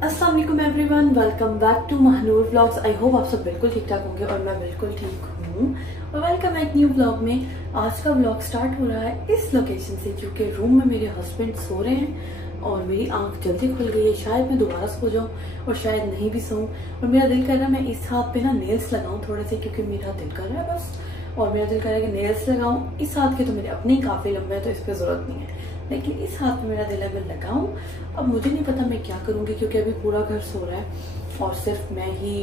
अस्सलाम वालेकुम everyone, welcome back to Mahnoor vlogs. I hope आप सब बिल्कुल ठीक ठाक होंगे और मैं बिल्कुल ठीक हूँ। और वेलकम है एक न्यू व्लॉग में। आज का व्लॉग स्टार्ट हो रहा है इस लोकेशन से क्योंकि रूम में मेरे हस्बैंड सो रहे हैं और मेरी आंख जल्दी खुल गई है। शायद मैं दोबारा सो जाऊँ और शायद नहीं भी सोऊं। और मेरा दिल कर रहा है मैं इस हाथ पे ना नेल्स लगाऊं थोड़े से, क्योंकि मेरा दिल कर रहा है बस। और मेरा दिल कर रहा है कि नेल्स लगाऊं। इस हाथ के तो मेरे अपने ही काफी लंबे हैं तो इस पर जरूरत नहीं है, लेकिन इस हाथ में मेरा दिल है मैं लगाऊं। अब मुझे नहीं पता मैं क्या करूंगी क्योंकि अभी पूरा घर सो रहा है और सिर्फ मैं ही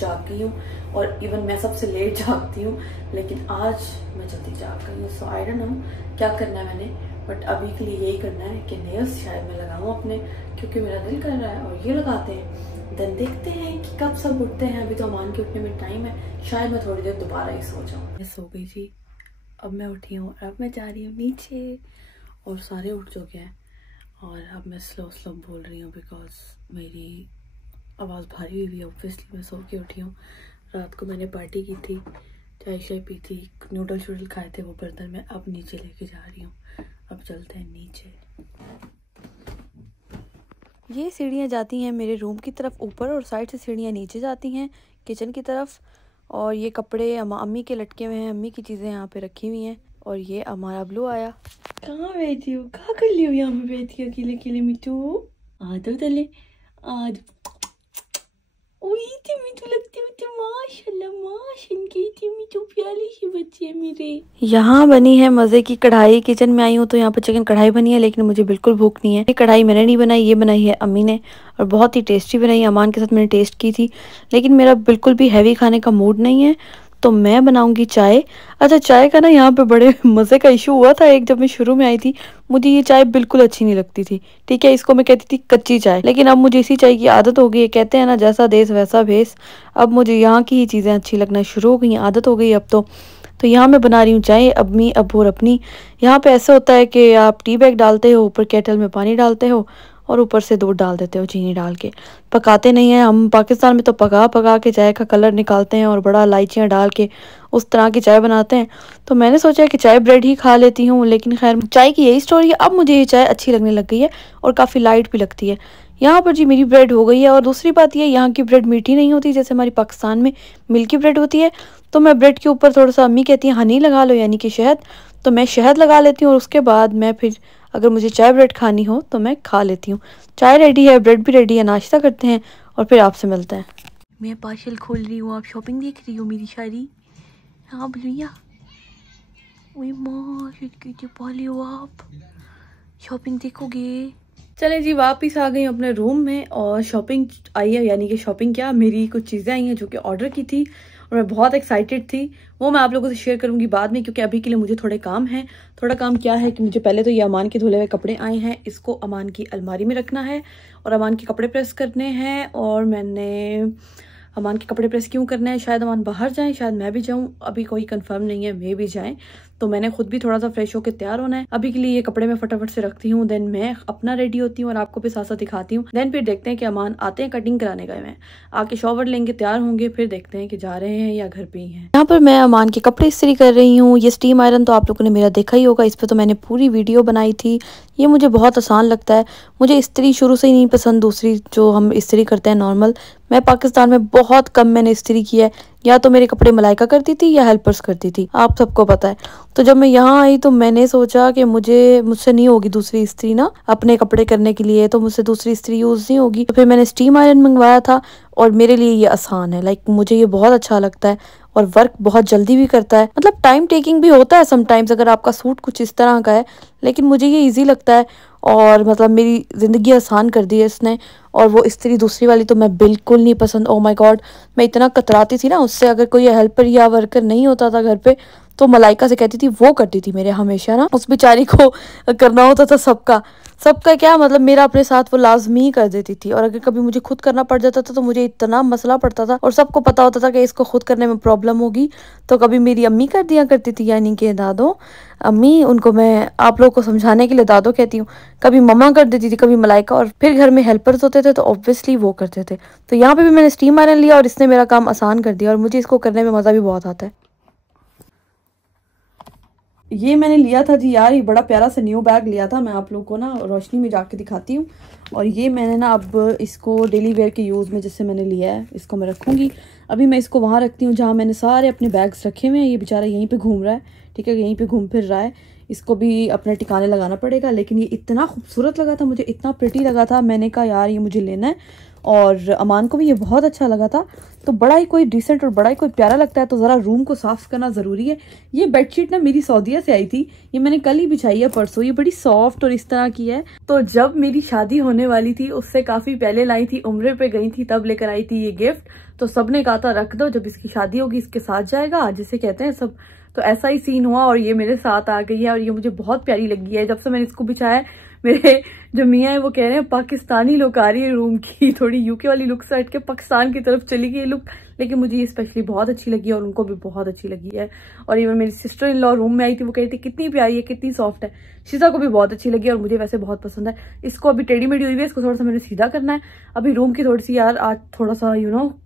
जागी हूँ और इवन मैं सबसे लेट जागती हूँ, लेकिन आज मैं जल्दी जाग गई हूँ। सो आई डोंट नो क्या करना है मैंने, बट अभी के लिए यही करना है कि नेल्स शायद मैं लगाऊं अपने, क्योंकि मेरा दिल कर रहा है। और ये लगाते हैं, देन देखते हैं कि कब सब उठते हैं। अभी तो अमान के उठने में टाइम है, शायद मैं थोड़ी देर दोबारा ही सो जाऊँ। मैं सो गई थी, अब मैं उठी हूँ और अब मैं जा रही हूँ नीचे और सारे उठ चुके हैं। और अब मैं स्लो स्लो बोल रही हूँ बिकॉज मेरी आवाज़ भारी हुई है। ऑब्वियसली मैं सो के उठी हूँ। रात को मैंने पार्टी की थी, चाय शाय पी थी, नूडल शूडल खाए थे, वो बर्तन मैं अब नीचे लेके जा रही हूँ। अब चलते हैं नीचे। ये सीढ़ियाँ जाती हैं मेरे रूम की तरफ ऊपर और साइड से सीढ़ियाँ नीचे जाती हैं किचन की तरफ। और ये कपड़े अम्मी के लटके हुए हैं, अम्मी की चीज़ें यहाँ पे रखी हुई हैं। और ये हमारा ब्लू आया। कहाँ बैठी हो, कहाँ कर ली हो यहाँ पे बैठ के अकेले अकेले मिट्टू? आ तो तले आज मिट्टू लगती है माशाल्लाह मिट्टू प्यारी सी बच्ची है मेरे। यहाँ बनी है मजे की कढ़ाई। किचन में आई हूँ तो यहाँ पर चिकन कढ़ाई बनी है, लेकिन मुझे बिल्कुल भूख नहीं है। ये कढ़ाई मैंने नहीं बनाई, ये बनाई है अम्मी ने और बहुत ही टेस्टी बनाई। अमान के साथ मैंने टेस्ट की थी, लेकिन मेरा बिल्कुल भी हैवी खाने का मूड नहीं है तो मैं बनाऊंगी चाय। अच्छा, चाय का ना यहाँ पे बड़े मज़े का इशू हुआ था। एक जब मैं शुरू में आई थी मुझे ये चाय बिल्कुल अच्छी नहीं लगती थी, ठीक है, इसको मैं कहती थी कच्ची चाय, लेकिन अब मुझे इसी चाय की आदत हो गई है। कहते हैं ना जैसा देश वैसा भेस। अब मुझे यहाँ की ही चीज़ें अच्छी लगना शुरू हो गई, आदत हो गई अब तो यहाँ मैं बना रही हूँ चाय अम्मी अब और अपनी। यहाँ पे ऐसा होता है कि आप टी बैग डालते हो, ऊपर केटल में पानी डालते हो और ऊपर से दूध डाल देते हो चीनी डाल के। पकाते नहीं हैं हम पाकिस्तान में, तो पका पका के चाय का कलर निकालते हैं और बड़ा इलायचियाँ डाल के उस तरह की चाय बनाते हैं। तो मैंने सोचा कि चाय ब्रेड ही खा लेती हूँ, लेकिन खैर चाय की यही स्टोरी है। अब मुझे ये चाय अच्छी लगने लग गई है और काफ़ी लाइट भी लगती है। यहाँ पर जी मेरी ब्रेड हो गई है। और दूसरी बात ये, यहाँ की ब्रेड मीठी नहीं होती जैसे हमारी पाकिस्तान में मिल्की ब्रेड होती है। तो मैं ब्रेड के ऊपर थोड़ा सा, अम्मी कहती है हनी लगा लो यानी कि शहद, तो मैं शहद लगा लेती हूँ और उसके बाद मैं फिर अगर मुझे चाय ब्रेड खानी हो तो मैं खा लेती हूँ। चाय रेडी है, ब्रेड भी रेडी है, नाश्ता करते हैं और फिर आपसे मिलते हैं। मैं पार्सल खोल रही हूँ, आप शॉपिंग देख रही हो मेरी सारी? हाँ भैया, वही पाले हो आप, शॉपिंग देखोगे? चले जी, वापस आ गई अपने रूम में और शॉपिंग आई है, यानी कि शॉपिंग क्या, मेरी कुछ चीज़ें आई हैं जो कि ऑर्डर की थी और मैं बहुत एक्साइटेड थी। वो मैं आप लोगों से शेयर करूंगी बाद में, क्योंकि अभी के लिए मुझे थोड़े काम हैं। थोड़ा काम क्या है कि मुझे पहले तो ये अमान के धुले हुए कपड़े आए हैं, इसको अमान की अलमारी में रखना है और अमान के कपड़े प्रेस करने हैं। और मैंने अमान के कपड़े प्रेस क्यों करना है, शायद अमान बाहर जाएं, शायद मैं भी जाऊं, अभी कोई कंफर्म नहीं है, मैं भी जाएं। तो मैंने खुद भी थोड़ा सा फ्रेश होकर तैयार होना है। अभी के लिए ये कपड़े मैं फटाफट से रखती हूँ, देन मैं अपना रेडी होती हूँ और आपको भी साथ साथ दिखाती हूँ। देन फिर देखते हैं कि अमान आते हैं, कटिंग कराने गए हैं, आके शॉवर लेंगे, तैयार होंगे, फिर देखते हैं कि जा रहे हैं या घर पे ही हैं। यहाँ पर मैं अमान के कपड़े इस्त्री कर रही हूँ। ये स्टीम आयरन तो आप लोगों ने मेरा देखा ही होगा, इस पर तो मैंने पूरी वीडियो बनाई थी। ये मुझे बहुत आसान लगता है। मुझे इस्त्री शुरू से ही नहीं पसंद, दूसरी जो हम इस्त्री करते हैं नॉर्मल। मैं पाकिस्तान में बहुत कम मैंने इस्त्री की है, या तो मेरे कपड़े मलाइका करती थी या हेल्पर्स करती थी, आप सबको पता है। तो जब मैं यहाँ आई तो मैंने सोचा कि मुझसे नहीं होगी दूसरी इस्त्री ना अपने कपड़े करने के लिए, तो मुझसे दूसरी इस्त्री यूज़ नहीं होगी। तो फिर मैंने स्टीम आयरन मंगवाया था और मेरे लिए ये आसान है, लाइक मुझे ये बहुत अच्छा लगता है और वर्क बहुत जल्दी भी करता है। मतलब टाइम टेकिंग भी होता है समटाइम्स अगर आपका सूट कुछ इस तरह का है, लेकिन मुझे ये ईजी लगता है और मतलब मेरी ज़िंदगी आसान कर दी है इसने। और वो इस्त्री दूसरी वाली तो मैं बिल्कुल नहीं पसंद। ओ माय गॉड, मैं इतना कतराती थी ना उससे। अगर कोई हेल्पर या वर्कर नहीं होता था घर पे तो मलाइका से कहती थी, वो करती थी मेरे हमेशा ना, उस बेचारी को करना होता था सबका क्या मतलब, मेरा अपने साथ वो लाजमी ही कर देती थी। और अगर कभी मुझे खुद करना पड़ जाता था तो मुझे इतना मसला पड़ता था और सबको पता होता था कि इसको खुद करने में प्रॉब्लम होगी। तो कभी मेरी अम्मी कर दिया करती थी, यानी कि दादो अम्मी, उनको मैं आप लोगों को समझाने के लिए दादो कहती हूँ। कभी मम्मा कर देती थी, कभी मलाइका, और फिर घर में हेल्पर्स होते थे तो ऑब्वियसली वो करते थे। तो यहाँ पे भी मैंने स्टीम आयरन लिया और इसने मेरा काम आसान कर दिया और मुझे इसको करने में मज़ा भी बहुत आता है। ये मैंने लिया था जी यार, ये बड़ा प्यारा सा न्यू बैग लिया था, मैं आप लोगों को ना रोशनी में जाके दिखाती हूँ। और ये मैंने ना अब इसको डेली वेयर के यूज़ में जैसे मैंने लिया है, इसको मैं रखूँगी। अभी मैं इसको वहाँ रखती हूँ जहाँ मैंने सारे अपने बैग्स रखे हुए हैं। ये बेचारा यहीं पे घूम रहा है, ठीक है, यहीं पे घूम फिर रहा है। इसको भी अपने ठिकाने लगाना पड़ेगा। लेकिन ये इतना खूबसूरत लगा था मुझे, इतना प्रिटी लगा था, मैंने कहा यार ये मुझे लेना है। और अमान को भी ये बहुत अच्छा लगा था। तो बड़ा ही कोई डिसेंट और बड़ा ही कोई प्यारा लगता है तो ज़रा रूम को साफ़ करना ज़रूरी है। ये बेडशीट ना मेरी सऊदीया से आई थी, ये मैंने कल ही बिछाई है परसों। ये बड़ी सॉफ्ट और इस तरह की है। तो जब मेरी शादी होने वाली थी उससे काफ़ी पहले लाई थी, उम्रे पे गई थी तब लेकर आई थी ये गिफ्ट। तो सबने कहा था रख दो, जब इसकी शादी होगी इसके साथ जाएगा, जिसे कहते हैं सब। तो ऐसा ही सीन हुआ और ये मेरे साथ आ गई है और ये मुझे बहुत प्यारी लगी है। जब से मैंने इसको बिछाया, मेरे जो मियाँ है वो कह रहे हैं पाकिस्तानी लुक आ रही है रूम की, थोड़ी यूके वाली लुक से हट के पाकिस्तान की तरफ चली गई लुक। लेकिन मुझे ये स्पेशली बहुत अच्छी लगी है और उनको भी बहुत अच्छी लगी है। और ये मेरी सिस्टर इन लॉ रूम में आई थी, वो कह रही थी कितनी प्यारी है, कितनी सॉफ्ट है। शीजा को भी बहुत अच्छी लगी और मुझे वैसे बहुत पसंद है। इसको अभी टेढ़ी मेढ़ी हुई है, इसको थोड़ा सा मैंने सीधा करना है। अभी रूम की थोड़ी सी यार आज थोड़ा सा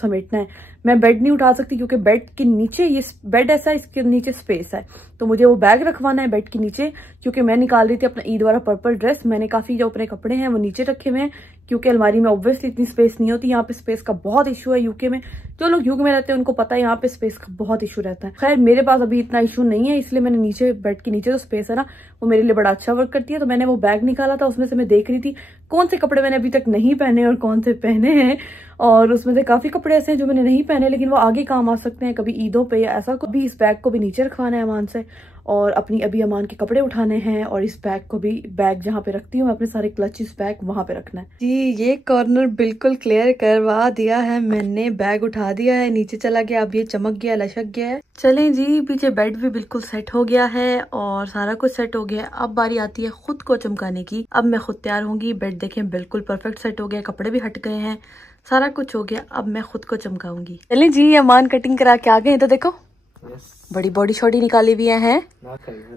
समेटना है। मैं बेड नहीं उठा सकती क्योंकि बेड के नीचे, ये बेड ऐसा है, इसके नीचे स्पेस है। तो मुझे वो बैग रखवाना है बेड के नीचे, क्योंकि मैं निकाल रही थी अपना ईद वाला पर्पल ड्रेस। मैंने काफी जो अपने कपड़े हैं वो नीचे रखे हुए हैं क्योंकि अलमारी में ऑब्वियसली इतनी स्पेस नहीं होती। यहाँ पे स्पेस का बहुत इशू है यूके में। जो लोग यूके में रहते हैं उनको पता है यहाँ पे स्पेस का बहुत इशू रहता है। खैर मेरे पास अभी इतना इशू नहीं है, इसलिए मैंने नीचे बेड के नीचे जो स्पेस है ना वो मेरे लिए बड़ा अच्छा वर्क करती है। तो मैंने वो बैग निकाला था, उसमें से मैं देख रही थी कौन से कपड़े मैंने अभी तक नहीं पहने और कौन से पहने हैं। और उसमें से काफी कपड़े ऐसे हैं जो मैंने नहीं पहने लेकिन वो आगे काम आ सकते हैं, कभी ईदों पे या ऐसा। कभी इस बैग को भी नीचे रखवाना है अमान से और अपनी अभी अमान के कपड़े उठाने हैं। और इस बैग को भी, बैग जहाँ पे रखती हूँ मैं अपने सारे क्लचेस बैग, वहां पे रखना है जी। ये कॉर्नर बिल्कुल क्लियर करवा दिया है मैंने, बैग उठा दिया है, नीचे चला गया, अब ये चमक गया, लशक गया है। चलें जी, पीछे बेड भी बिल्कुल सेट हो गया है और सारा कुछ सेट हो गया है। अब बारी आती है खुद को चमकाने की। अब मैं खुद तैयार होंगी। बेड देखें बिल्कुल परफेक्ट सेट हो गया, कपड़े भी हट गए हैं, सारा कुछ हो गया। अब मैं खुद को चमकाऊंगी। चलें जी, अमान कटिंग करा के आ गए। तो देखो बड़ी बॉडी शॉडी निकाली हुई है।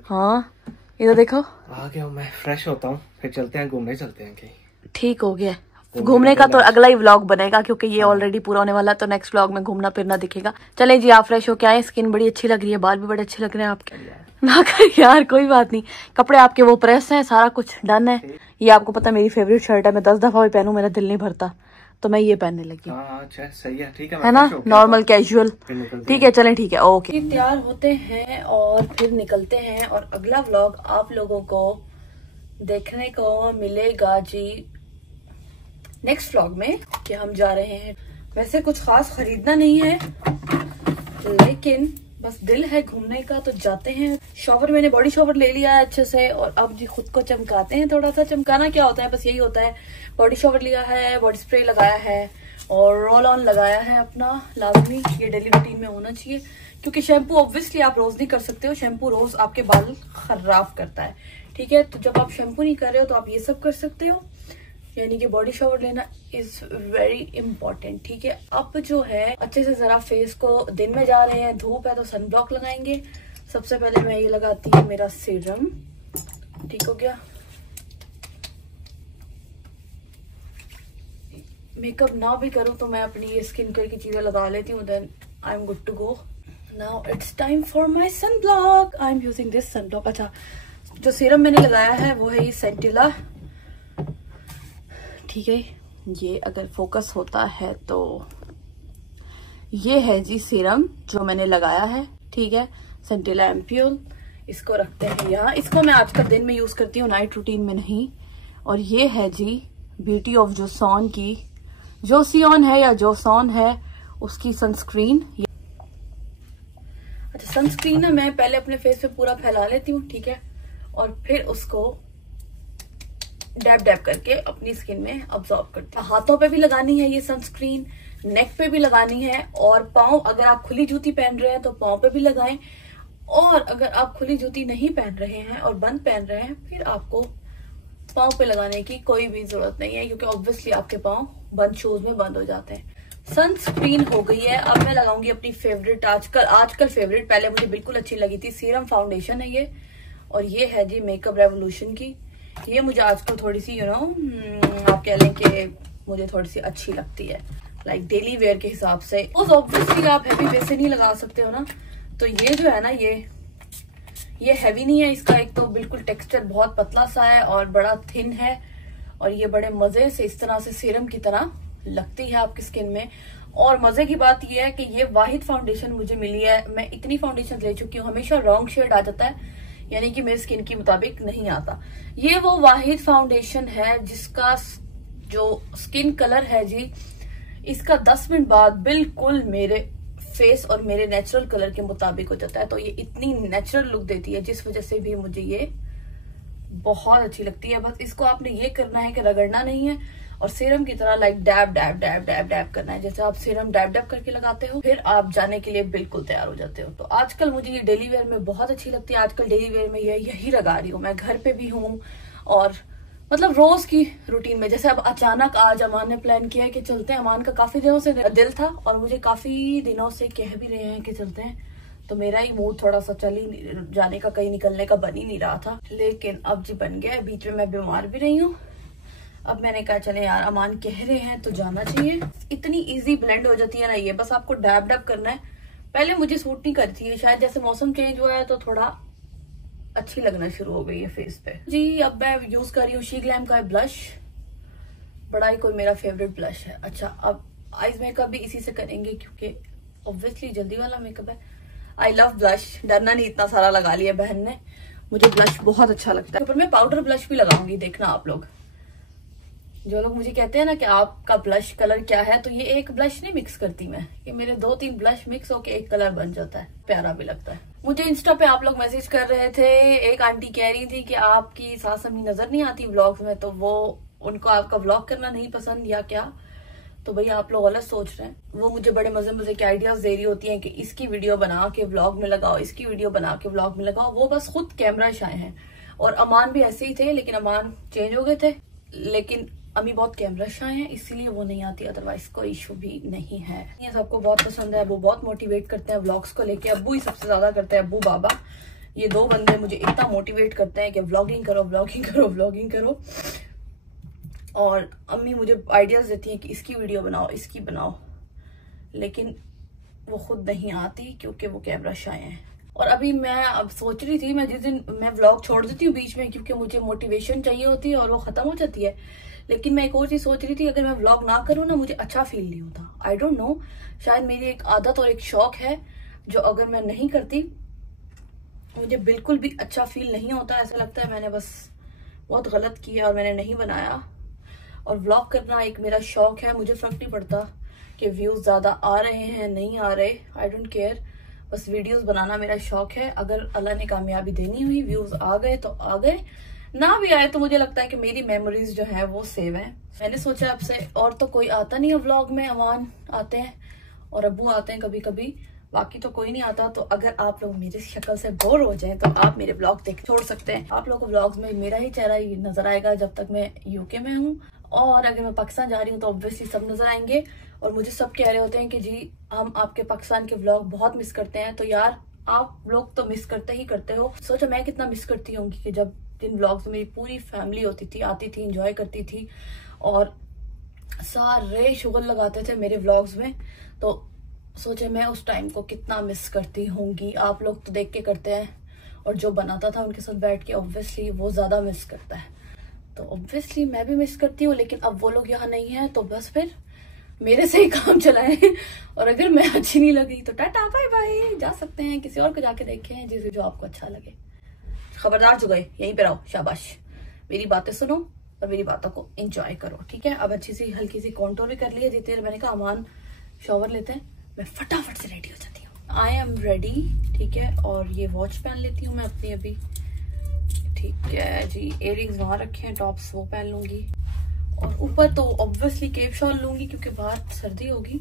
हाँ इधर देखो, आ गया हूँ मैं, फ्रेश होता हूँ, फिर चलते हैं घूमने, चलते हैं कहीं। ठीक हो गया, घूमने का तो अगला ही व्लॉग बनेगा क्योंकि ये ऑलरेडी पूरा होने वाला है। तो नेक्स्ट व्लॉग में घूमना फिरना दिखेगा। चले जी, आप फ्रेश होके आए, स्किन बड़ी अच्छी लग रही है, बाल भी बड़े अच्छे लग रहे हैं आपके। ना कर यार, कोई बात नहीं, कपड़े आपके वो प्रेस हैं, सारा कुछ डन है। ये आपको पता है मेरी फेवरेट शर्ट है, मैं 10 दफा भी पहनूं मेरा दिल नहीं भरता, तो मैं ये पहनने लगी हूँ। अच्छा सही है, ठीक है ना, नॉर्मल कैजुअल। ठीक है, चलें ठीक है, ओके। तैयार होते हैं और फिर निकलते हैं और अगला व्लॉग आप लोगों को देखने को मिलेगा जी नेक्स्ट व्लॉग में कि हम जा रहे हैं। वैसे कुछ खास खरीदना नहीं है लेकिन बस दिल है घूमने का, तो जाते हैं। शॉवर मैंने बॉडी शॉवर ले लिया है अच्छे से और अब जी खुद को चमकाते हैं। थोड़ा सा चमकाना क्या होता है, बस यही होता है। बॉडी शॉवर लिया है, बॉडी स्प्रे लगाया है और रोल ऑन लगाया है अपना, लाजमी ये डेली रूटीन में होना चाहिए क्योंकि शैम्पू ऑब्वियसली आप रोज नहीं कर सकते हो। शैम्पू रोज आपके बाल खराब करता है, ठीक है। तो जब आप शैम्पू नहीं कर रहे हो तो आप ये सब कर सकते हो, यानी कि बॉडी शॉवर लेना इज वेरी इंपॉर्टेंट, ठीक है। अब जो है अच्छे से जरा फेस को, दिन में जा रहे हैं, धूप है तो सन ब्लॉक लगाएंगे। सबसे पहले मैं ये लगाती हूँ मेरा सीरम, ठीक हो गया। मेकअप ना भी करूँ तो मैं अपनी ये स्किन केयर की चीजें लगा लेती हूँ, then I am good to go. Now it's time for my sun block. I am using this sun block. अच्छा, जो सीरम मैंने लगाया है वो है ये सेंटिला, ठीक है। ये अगर फोकस होता है तो ये है जी सीरम जो मैंने लगाया है, ठीक है, सेंटिला एम्प्यूल। इसको रखते हैं यहाँ। इसको मैं आजकल दिन में यूज करती हूँ, नाइट रूटीन में नहीं। और ये है जी ब्यूटी ऑफ जोसॉन की, जोसियन है या जोसॉन है उसकी सनस्क्रीन। अच्छा, सनस्क्रीन ना मैं पहले अपने फेस पे पूरा फैला लेती हूँ, ठीक है, और फिर उसको डैब डैब करके अपनी स्किन में अब्सॉर्ब करती हूँ। हाथों पे भी लगानी है ये सनस्क्रीन, नेक पे भी लगानी है, और पाँव, अगर आप खुली जूती पहन रहे हैं तो पाँव पे भी लगाएं, और अगर आप खुली जूती नहीं पहन रहे हैं और बंद पहन रहे हैं फिर आपको पाँव पे लगाने की कोई भी जरूरत नहीं है क्योंकि ऑब्वियसली आपके पाँव बंद शूज में बंद हो जाते हैं। सनस्क्रीन हो गई है। अब मैं लगाऊंगी अपनी फेवरेट, आजकल फेवरेट, पहले मुझे बिल्कुल अच्छी लगी थी, सीरम फाउंडेशन है ये। और ये है जी मेकअप रेवोल्यूशन की। ये मुझे आजकल थोड़ी सी आप कह लें कि मुझे थोड़ी सी अच्छी लगती है, लाइक डेली वेयर के हिसाब से। ऑब्वियसली आप हैवी बेस से नहीं लगा सकते हो ना, तो ये जो है ना ये हैवी नहीं है। इसका एक तो बिल्कुल टेक्सचर बहुत पतला सा है और बड़ा थिन है, और ये बड़े मजे से इस तरह से सीरम की तरह लगती है आपकी स्किन में। और मजे की बात यह है कि ये वाहिद फाउंडेशन मुझे मिली है। मैं इतनी फाउंडेशन ले चुकी हूँ, हमेशा रॉन्ग शेड आ जाता है, यानी कि मेरी स्किन के मुताबिक नहीं आता। ये वो वाहिद फाउंडेशन है जिसका जो स्किन कलर है जी, इसका 10 मिनट बाद बिल्कुल मेरे फेस और मेरे नेचुरल कलर के मुताबिक हो जाता है। तो ये इतनी नेचुरल लुक देती है, जिस वजह से भी मुझे ये बहुत अच्छी लगती है। बस इसको आपने ये करना है कि रगड़ना नहीं है और सीरम की तरह like dab dab dab dab dab करना है। जैसे आप सीरम डैब डैब करके लगाते हो, फिर आप जाने के लिए बिल्कुल तैयार हो जाते हो। तो आजकल मुझे ये डेली वेयर में बहुत अच्छी लगती है। आजकल डेली वेयर में यही लगा रही हूँ मैं, घर पे भी हूँ और मतलब रोज की रूटीन में। जैसे अब अचानक आज अमान ने प्लान किया है कि चलते हैं। अमान का काफी दिनों से दिल था और मुझे काफी दिनों से कह भी रहे हैं कि चलते हैं, तो मेरा ही मूड थोड़ा सा चल ही जाने का, कहीं निकलने का बन ही नहीं रहा था। लेकिन अब जी बन गया। बीच में मैं बीमार भी रही हूँ। अब मैंने कहा चले यार, अमान कह रहे हैं तो जाना चाहिए। इतनी इजी ब्लेंड हो जाती है ना ये, बस आपको डैब डैब करना है। पहले मुझे सूट नहीं करती है, शायद जैसे मौसम चेंज हुआ है तो थोड़ा अच्छी लगना शुरू हो गई है फेस पे जी। अब मैं यूज कर रही हूँ शी ग्लैम का ब्लश, बड़ा ही कोई मेरा फेवरेट ब्लश है। अच्छा, अब आईज मेकअप भी इसी से करेंगे क्योंकि ऑब्वियसली जल्दी वाला मेकअप है। आई लव ब्लश, डरना नहीं, इतना सारा लगा लिया बहन ने। मुझे ब्लश बहुत अच्छा लगता है। पर मैं पाउडर ब्लश भी लगाऊंगी, देखना आप लोग। जो लोग मुझे कहते हैं ना कि आपका ब्लश कलर क्या है, तो ये एक ब्लश नहीं मिक्स करती मैं, ये मेरे 2-3 ब्लश मिक्स होके एक कलर बन जाता है, प्यारा भी लगता है। मुझे इंस्टा पे आप लोग मैसेज कर रहे थे, एक आंटी कह रही थी कि आपकी सास अम्मी नजर नहीं आती व्लॉग्स में, तो वो उनको आपका व्लॉग करना नहीं पसंद या क्या। तो भैया आप लोग गलत सोच रहे हैं। वो मुझे बड़े मजे मजे के आइडियाज दे रही होती हैं कि इसकी वीडियो बना के व्लॉग में लगाओ, इसकी वीडियो बना के व्लॉग में लगाओ। वो बस खुद कैमरा शाय हैं। और अमान भी ऐसे ही थे, लेकिन अमान चेंज हो गए थे। लेकिन अम्मी बहुत कैमरा शाय हैं, इसीलिए वो नहीं आती, अदरवाइज कोई इशू भी नहीं है। ये सबको बहुत पसंद है, वो बहुत मोटिवेट करते हैं व्लॉग्स को लेके। अब्बू ही सबसे ज्यादा करते हैं, अब्बू बाबा, ये 2 बंदे मुझे इतना मोटिवेट करते हैं कि व्लॉगिंग करो व्लॉगिंग करो व्लॉगिंग करो। और अम्मी मुझे आइडियाज देती हैं कि इसकी वीडियो बनाओ, इसकी बनाओ, लेकिन वो खुद नहीं आती क्योंकि वो कैमरा शाय हैं। और अभी मैं अब सोच रही थी, मैं जिस दिन मैं व्लॉग छोड़ देती हूँ बीच में क्योंकि मुझे मोटिवेशन चाहिए होती है और वो खत्म हो जाती है। लेकिन मैं एक और चीज सोच रही थी, अगर मैं व्लॉग ना करूँ ना, मुझे अच्छा फील नहीं होता। आई डोंट नो, शायद मेरी एक आदत और एक शौक है जो अगर मैं नहीं करती मुझे बिल्कुल भी अच्छा फील नहीं होता। ऐसा लगता है मैंने बस बहुत गलत किया और मैंने नहीं बनाया। और व्लॉग करना एक मेरा शौक है, मुझे फर्क नहीं पड़ता कि व्यूज ज्यादा आ रहे हैं नहीं आ रहे, आई डोंट केयर। बस वीडियोस बनाना मेरा शौक है। अगर अल्लाह ने कामयाबी देनी हुई, व्यूज आ गए तो आ गए, ना भी आए तो मुझे लगता है कि मेरी मेमोरीज जो है वो सेव है। मैंने सोचा आपसे, और तो कोई आता नहीं है व्लॉग में, अमान आते हैं और अब्बू आते हैं कभी कभी, बाकी तो कोई नहीं आता। तो अगर आप लोग मेरी शक्ल से बोर हो जाएं तो आप मेरे व्लॉग देख छोड़ सकते हैं। आप लोगों को व्लॉग्स में मेरा ही चेहरा ही नजर आएगा जब तक मैं यूके में हूँ। और अगर मैं पाकिस्तान जा रही हूँ तो ऑब्वियसली सब नजर आएंगे। और मुझे सब कह रहे होते हैं कि जी हम आपके पाकिस्तान के व्लॉग बहुत मिस करते हैं। तो यार आप लोग तो मिस करते ही करते हो, सोचो मैं कितना मिस करती होंगी कि जब जिन व्लॉग्स में मेरी पूरी फैमिली होती थी, आती थी, एंजॉय करती थी और सारे शुगल लगाते थे मेरे व्लॉग्स में। तो सोचे मैं उस टाइम को कितना मिस करती होंगी। आप लोग तो देख के करते हैं और जो बनाता था उनके साथ बैठ के ऑब्वियसली वो ज्यादा मिस करता है। तो ऑब्वियसली मैं भी मिस करती हूँ, लेकिन अब वो लोग यहाँ नहीं है तो बस फिर मेरे से ही काम चलाए। और अगर मैं अच्छी नहीं लगी तो टाटा बाय बाय, जा सकते हैं किसी और को जाके देखें जिसे जो आपको अच्छा लगे। खबरदार जो गए यहीं पे रहो, शाबाश। मेरी बातें सुनो और मेरी बातों को एंजॉय करो, ठीक है। अब अच्छी सी हल्की सी कॉन्टोर भी कर लिया। जितने मैंने कहा अमान शॉवर लेते हैं, मैं फटाफट से रेडी हो जाती हूँ। आई एम रेडी, ठीक है। और ये वॉच पहन लेती हूँ मैं अपनी अभी, ठीक है जी। इयररिंग्स वहां रखे हैं, टॉप्स वो पहन लूंगी और ऊपर तो ऑब्वियसली केप शॉल लूंगी क्योंकि बाहर सर्दी होगी।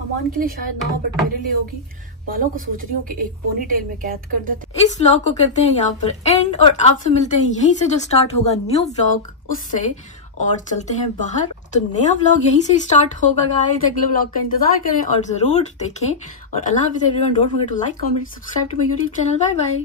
अमान के लिए शायद ना हो बट मेरे लिए होगी। बालों को सोच रही हूँ कि एक पोनी टेल में कैद कर देते। इस व्लॉग को करते हैं यहाँ पर एंड और आपसे मिलते हैं यहीं से जो स्टार्ट होगा न्यू व्लॉग उससे, और चलते हैं बाहर। तो नया व्लॉग यहीं से स्टार्ट होगा गाइस। अगले व्लॉग का इंतजार करें और जरूर देखें। और अल्लाह हाफिज़ everyone, don't forget to like, comment, subscribe to my YouTube channel. Bye bye.